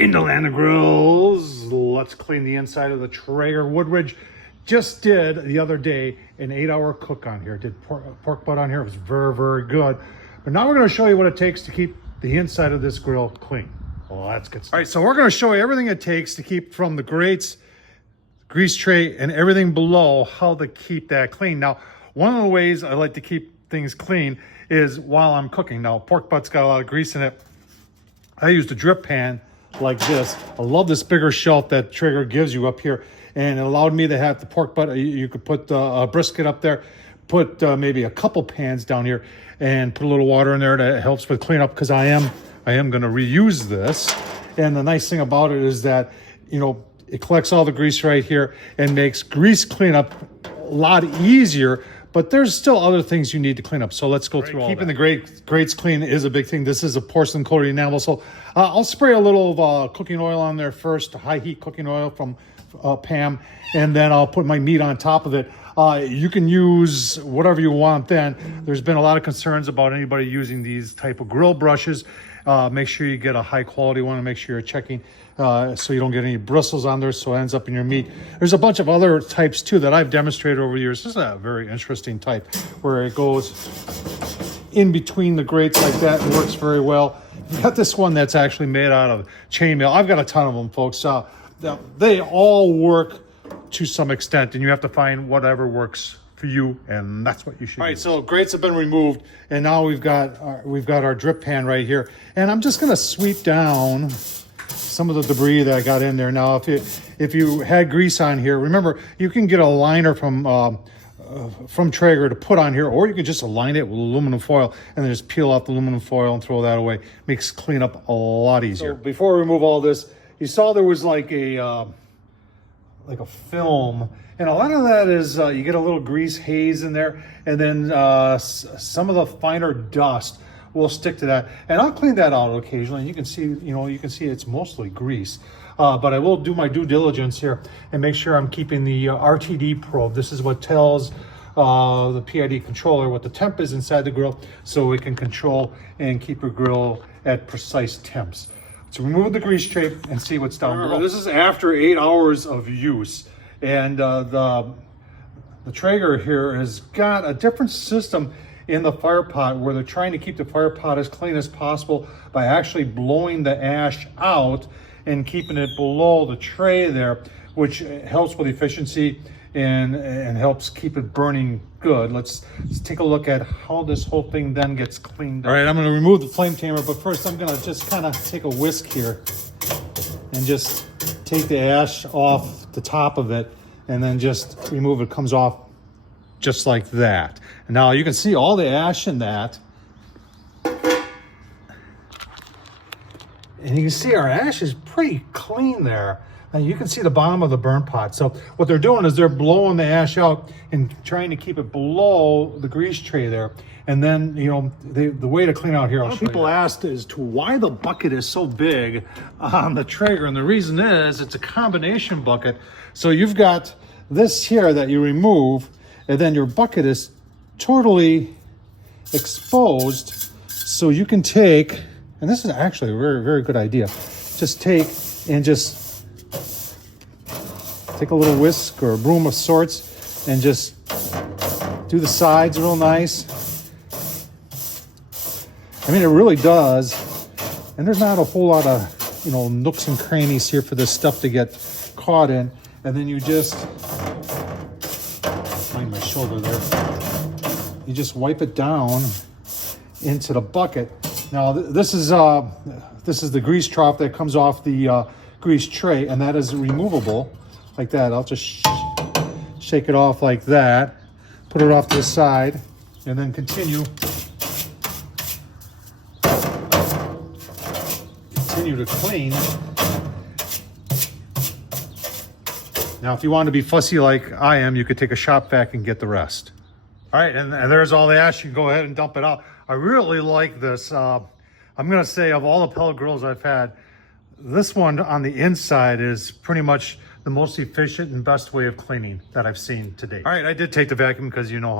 In the land of grills, let's clean the inside of the Traeger WoodRidge. Just did the other day an 8-hour cook on here. Did pork butt on here. It was very, very good. But now we're going to show you what it takes to keep the inside of this grill clean. Well, let's get started. All right, so we're going to show you everything it takes to keep from the grates, grease tray, and everything below, how to keep that clean. Now, one of the ways I like to keep things clean is while I'm cooking. Now, pork butt's got a lot of grease in it. I used a drip pan like this. I love this bigger shelf that Traeger gives you up here, and it allowed me to have the pork butt. You could put a brisket up there, put maybe a couple pans down here, and put a little water in there that helps with cleanup, because I am going to reuse this. And the nice thing about it is that, you know, it collects all the grease right here and makes grease cleanup a lot easier. But there's still other things you need to clean up. So let's go through all that. Keeping the grates clean is a big thing. This is a porcelain coated enamel. So I'll spray a little of cooking oil on there first, high heat cooking oil from Pam. And then I'll put my meat on top of it. You can use whatever you want then. There's been a lot of concerns about anybody using these type of grill brushes. Make sure you get a high quality one, and make sure you're checking so you don't get any bristles on there, so it ends up in your meat. There's a bunch of other types too that I've demonstrated over the years. This is a very interesting type where it goes in between the grates like that. It works very well. You've got this one that's actually made out of chainmail. I've got a ton of them, folks. They all work to some extent, and you have to find whatever works for you, and that's what you should do. All right, so grates have been removed, and now we've got our drip pan right here, and I'm just going to sweep down some of the debris that I got in there. Now, if you had grease on here, remember you can get a liner from Traeger to put on here, or you can just align it with aluminum foil and then just peel off the aluminum foil and throw that away. Makes cleanup a lot easier. So before we remove all this, you saw there was like a film, and a lot of that is you get a little grease haze in there, and then some of the finer dust will stick to that, and I'll clean that out occasionally. And you can see it's mostly grease, but I will do my due diligence here and make sure I'm keeping the RTD probe. This is what tells the PID controller what the temp is inside the grill, so it can control and keep your grill at precise temps. So remove the grease tray and see what's down below. This is after 8 hours of use, and the Traeger here has got a different system in the fire pot, where they're trying to keep the fire pot as clean as possible by actually blowing the ash out and keeping it below the tray there, which helps with efficiency and helps keep it burning good. Let's take a look at how this whole thing then gets cleaned up. All right, I'm going to remove the flame tamer, but first I'm going to just kind of take a whisk here and just take the ash off the top of it, and then just remove it. Comes off just like that. And now you can see all the ash in that. And you can see our ash is pretty clean there. And you can see the bottom of the burn pot. So what they're doing is they're blowing the ash out and trying to keep it below the grease tray there. And then, you know, the way to clean out here, people asked as to why the bucket is so big on the Traeger. And the reason is it's a combination bucket. So you've got this here that you remove, and then your bucket is totally exposed. So you can take, and this is actually a very, very good idea. Just take and just take a little whisk or a broom of sorts and just do the sides real nice. I mean, it really does. And there's not a whole lot of, you know, nooks and crannies here for this stuff to get caught in. And then you just, find my shoulder there. You just wipe it down into the bucket. Now this is the grease trough that comes off the grease tray, and that is removable like that. I'll just shake it off like that, put it off to the side, and then continue to clean. Now, if you want to be fussy like I am, you could take a shop vac and get the rest. All right, and there's all the ash. You can go ahead and dump it out. I really like this. I'm going to say, of all the pellet grills I've had, this one on the inside is pretty much the most efficient and best way of cleaning that I've seen to date. All right, I did take the vacuum because you know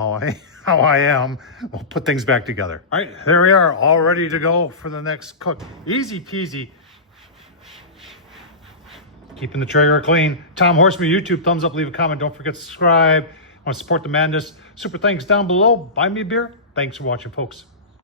how I am. We'll put things back together. All right, there we are, all ready to go for the next cook. Easy peasy. keeping the Traeger clean. Tom Horsman, YouTube, thumbs up, leave a comment. Don't forget to subscribe. Want to support the madness? Super thanks down below. Buy me a beer. Thanks for watching, folks.